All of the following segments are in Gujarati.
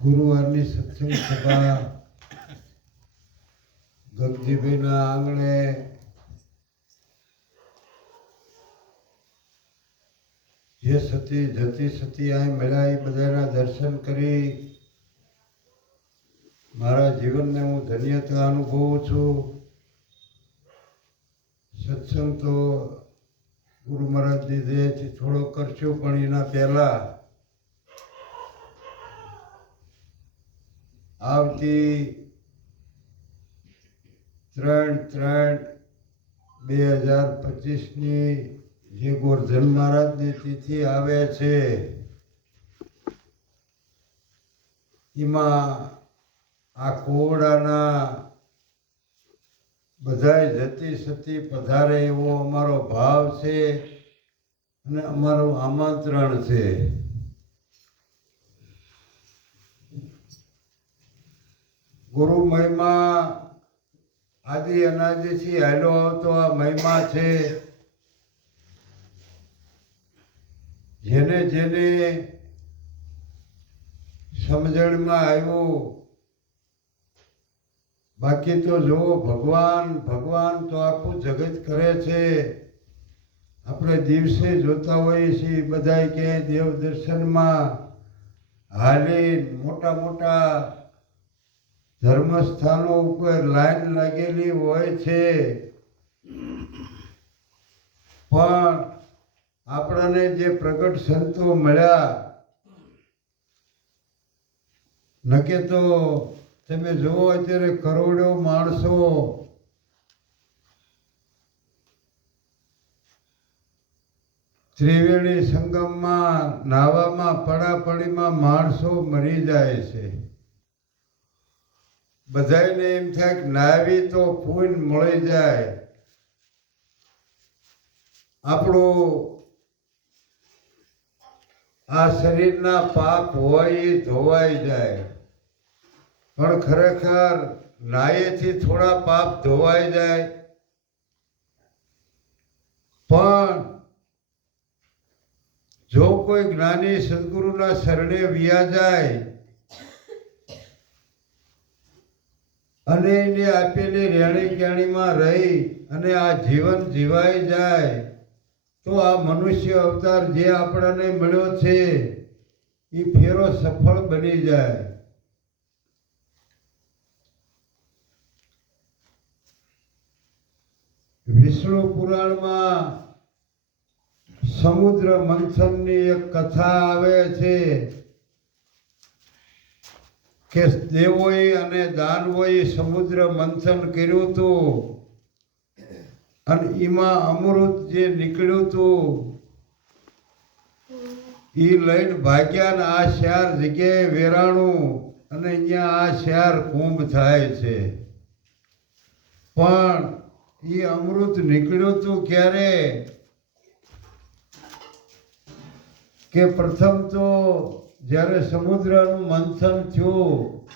ગુરુવારની સત્સંગ સભા ગગજીભાઈના આંગણે જે સતી જતી સતી આ મળ્યા એ બધાના દર્શન કરી મારા જીવનને હું ધન્યતા અનુભવું છું. સત્સંગ તો ગુરુ મહારાજની દયાથી થોડો કરશો, પણ એના પહેલા આવતી ત્રણ ત્રણ બે હજાર પચીસની જે ગોરધન મહારાજની તિથિ આવે છે, એમાં આ કોવડાના બધાય જતી સતી પધારે એવો અમારો ભાવ છે અને અમારું આમંત્રણ છે. ગુરુ મહિમા આદિ અનાદિથી હાલો આવતો આ મહિમા છે. જેને જેને સમજણમાં આવ્યું બાકી તો જુઓ, ભગવાન ભગવાન તો આખું જગત કરે છે. આપણે દિવસે જોતા હોઈએ છીએ બધાય કે દેવ દર્શનમાં હાલી મોટા મોટા ધર્મસ્થાનો ઉપર લાઈન લાગેલી હોય છે. પણ આપણને જે પ્રગટ સંતો મળ્યા નકે તો તમે જુઓ અત્યારે કરોડો માણસો ત્રિવેણી સંગમમાં, નાવામાં, પડાપડીમાં માણસો મરી જાય છે. બધાને એમ થાય કે નાવી તો પૂન મળી જાય. આપણું આ શરીરના પાપ હોય એ ધોવાઈ જાય. પણ ખરેખર નાયેથી થોડા પાપ ધોવાઈ જાય. પણ જો કોઈ જ્ઞાની સદગુરુના શરણે વ્યા જાય અને એને આપેલી રહેણી કેણીમાં રહી અને આ જીવન જીવાઈ જાય, તો આ મનુષ્ય અવતાર જે આપણને મળ્યો છે એ ફેરો સફળ બની જાય. વિષ્ણુ પુરાણમાં સમુદ્ર મંથનની એક કથા આવે છે કે દેવોએ અને દાનવોએ સમુદ્ર મંથન કર્યું હતું. અને એમાં અમૃત જે નીકળ્યું હતું એ લઈને ભાગ્યા ને આ શહેર જગ્યાએ વેરાણું અને અહીંયા આ શહેર કુંભ થાય છે. પણ એ અમૃત નીકળ્યું હતું ક્યારે? કે પ્રથમ તો જ્યારે સમુદ્રનું મંથન થયું,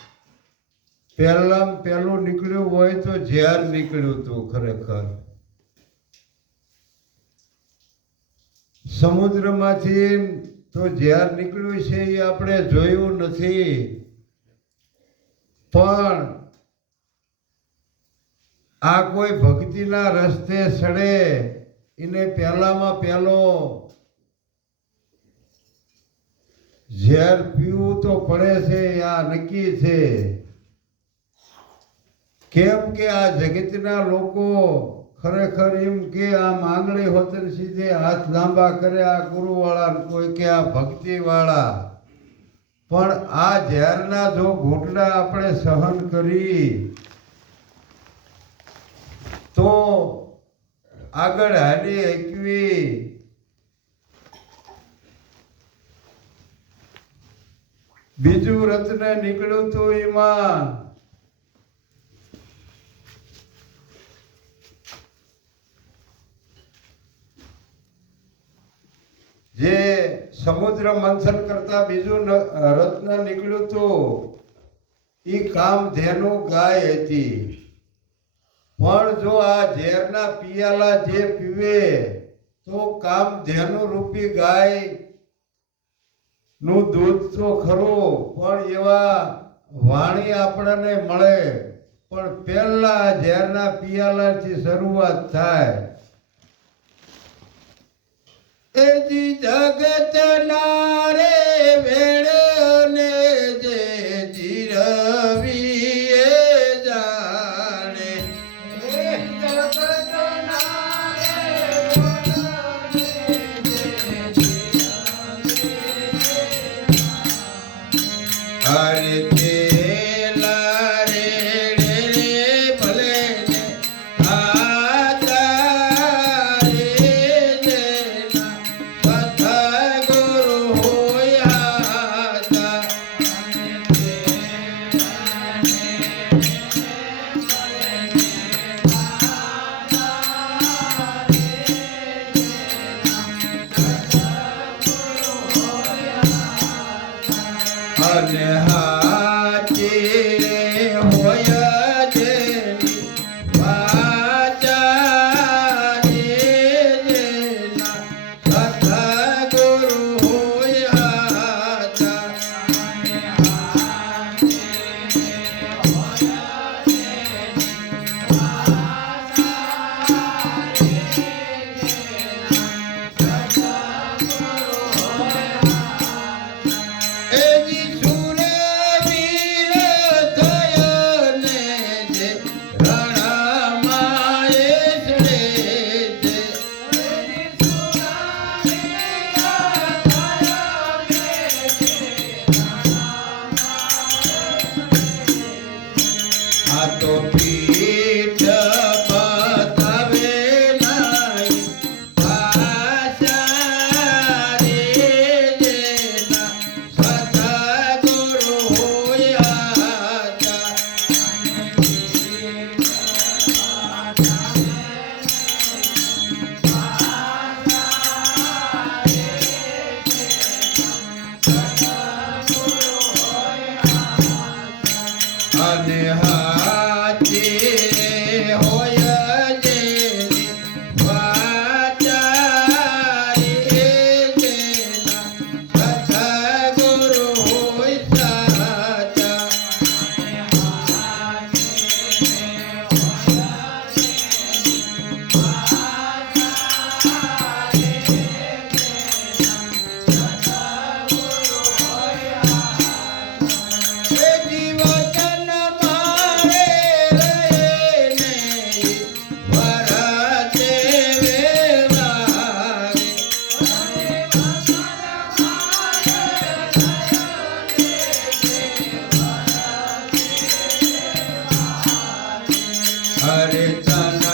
પહેલાં પહેલું નીકળ્યું હોય તો ઝેર નીકળ્યું હતું ખરેખર. સમુદ્રમાંથી તો ઝેર નીકળ્યું છે એ આપણે જોયું નથી. પણ આ કોઈ ભક્તિના રસ્તે સડે. એને પહેલામાં પહેલો ઝેર પીવું તો પડે છે, આ નક્કી છે. કેમ કે આ જગતના લોકો ખરેખર એમ કે આમ આંગળી હોતર સીધે હાથ લાંબા કરે આ ગુરુવાળા કોઈ કે આ ભક્તિવાળા. પણ આ ઝેરના જો ઘૂંટડા આપણે સહન કરી તો આગળ હાલી એકવી. બીજું રત્ન નીકળ્યું તો એમાં જે સમુદ્ર મંથન કરતા બીજું રત્ન નીકળ્યું તો એ કામ ધેનુ ગાય હતી. પણ જો આ ઝેરના પિયાલા જે પીવે, તો કામ ધેનુ રૂપી ગાયનું દૂધ તો ખરો, પણ એવા વાણી આપણને મળે. પણ પહેલા ઝેરના પિયાલાથી શરૂઆત થાય. એજી જગતના રે 뭐야 이 Hare हरे चन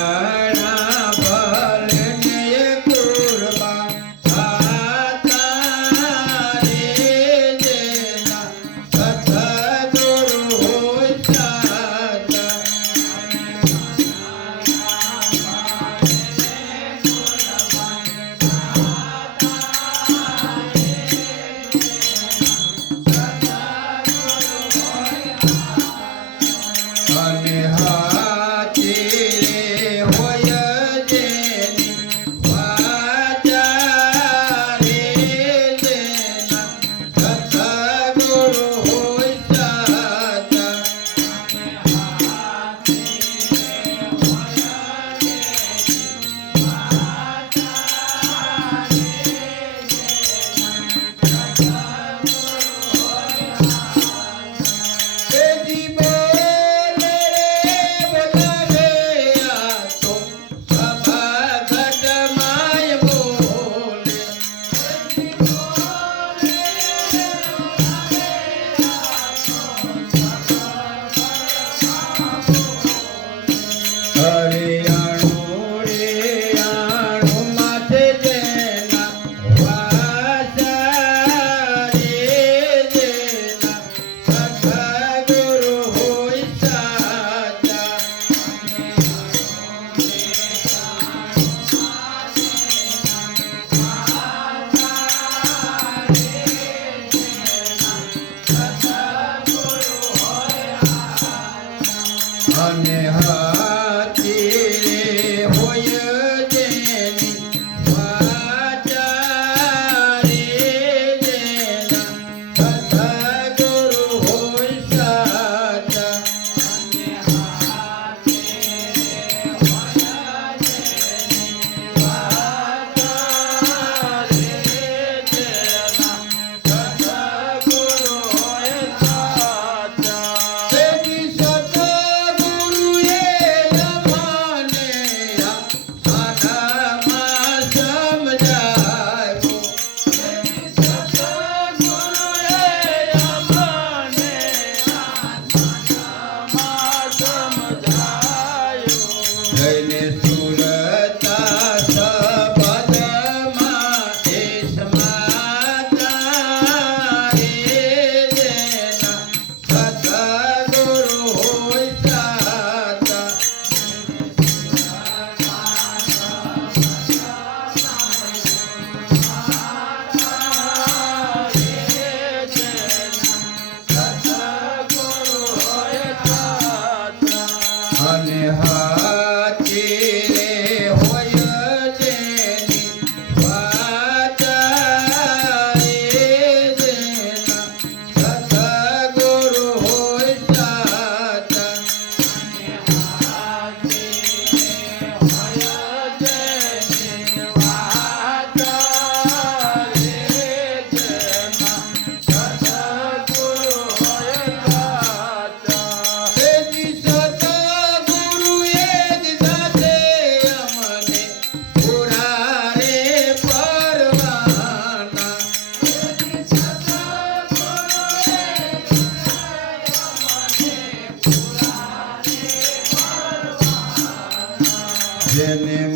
જેને